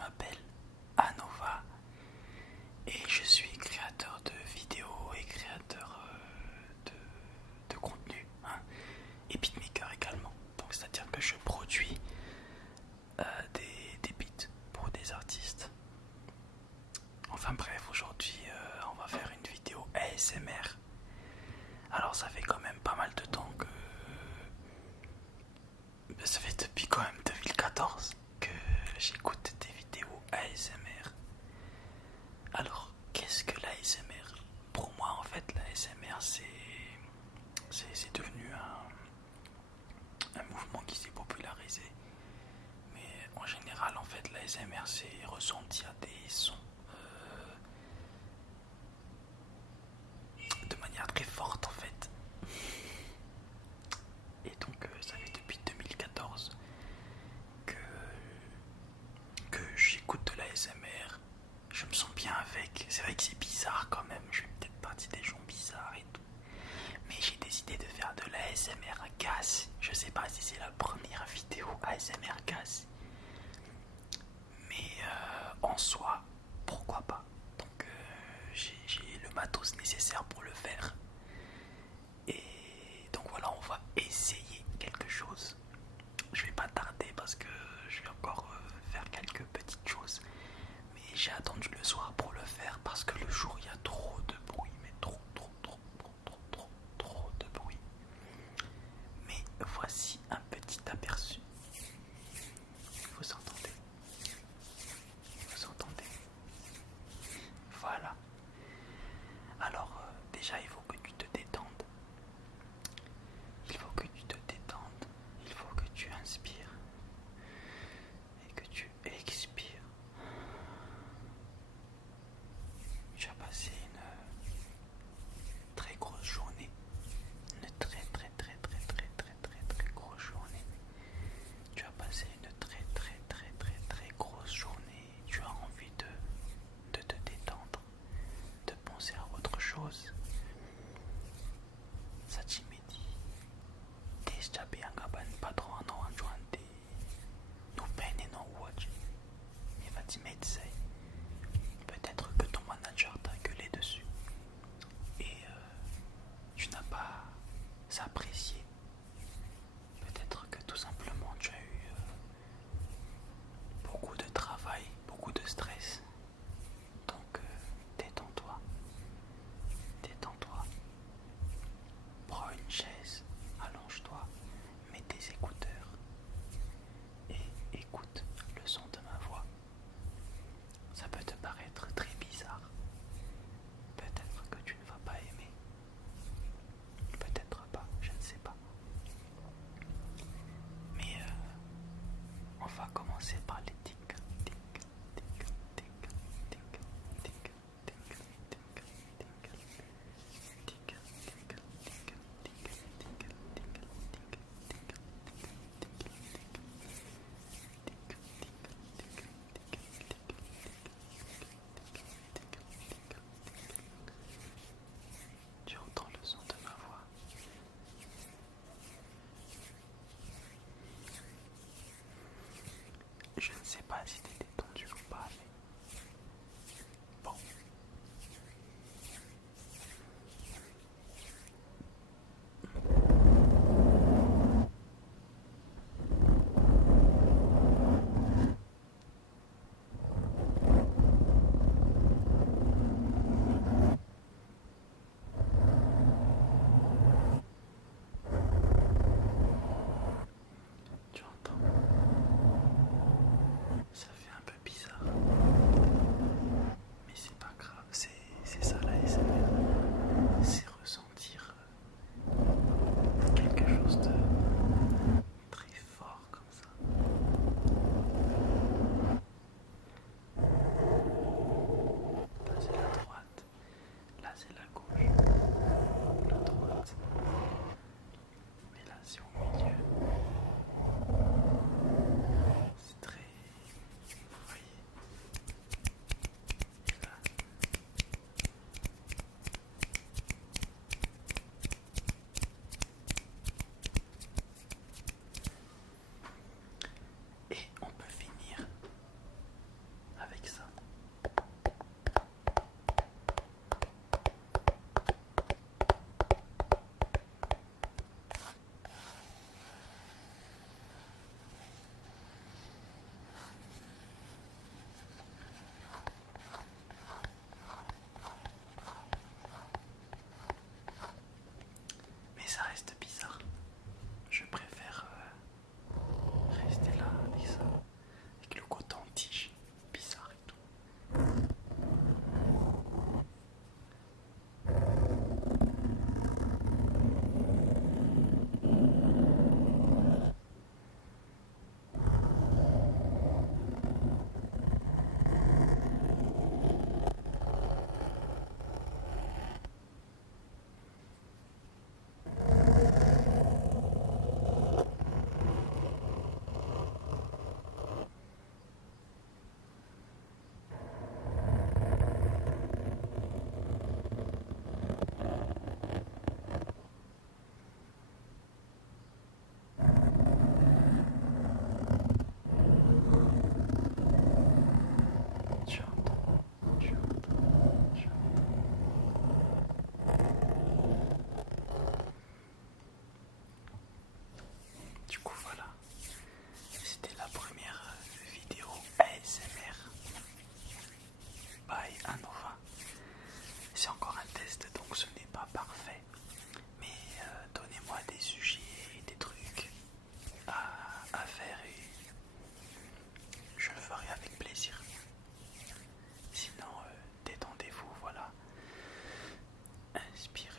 m'appelle Anova et je suis créateur de vidéos et créateur de contenu, hein, et beatmaker également. Donc c'est-à-dire que je produis des beats pour des artistes. Enfin bref, aujourd'hui on va faire une vidéo ASMR. Alors ça fait quand même pas mal de temps que... Ça fait depuis quand même 2014 que j'écoute des vidéos ASMR. Alors qu'est-ce que l'ASMR? Pour moi en fait l'ASMR c'est devenu un mouvement qui s'est popularisé. Mais en général en fait l'ASMR c'est ressenti à des sons de manière très forte en fait. Et donc ça fait depuis 2014 que j'écoute de l'ASMR. Je me sens bien avec. C'est vrai que c'est bizarre quand même, je fais peut-être partie des gens bizarres et tout. Mais j'ai décidé de faire de l'ASMR Gas. Je sais pas si c'est la première vidéo ASMR Gas. Mais en soi, pourquoi pas. Donc j'ai le matos nécessaire pour le faire. Et donc voilà, on va essayer quelque chose. Je vais pas tarder parce que je vais encore faire quelques petites choses. Mais j'ai attendu le soir pour le faire parce que le jour il y a trop de bruit. Mais trop de bruit. Mais voici un petit aperçu. Vous entendez? Vous entendez? Voilà. Alors déjà il faut que tu te détendes. Il faut que tu te détendes. Il faut que tu inspires et que tu expires. Tu as passé une très grosse journée. Une très grosse journée. Tu as passé une très grosse journée. Tu as envie de te détendre, de penser à autre chose. Ça t'y met dit. Déjà bien gaban patron en anjuante. Nous peine non watch. Mais va t'y mettre ça. Peut-être que ton manager t'a gueulé dessus. Et tu n'as pas apprécié. Peut-être que tout simplement tu as eu beaucoup de travail, beaucoup de stress. Donc détends-toi. Détends-toi. Prends une chaise, allonge-toi, mets tes écouteurs et écoute le son de ma voix. Ça peut te paraître très bizarre. Peut-être que tu ne vas pas aimer. Peut-être pas, je ne sais pas. Mais on va commencer par les tics. Tic, tic, tic, tic, tic, tic, tic, tic, tic, tu entends le son de ma voix. Je ne sais pas si t'es détendu ou pas, mais bon. Tu entends? Ça fait respirer.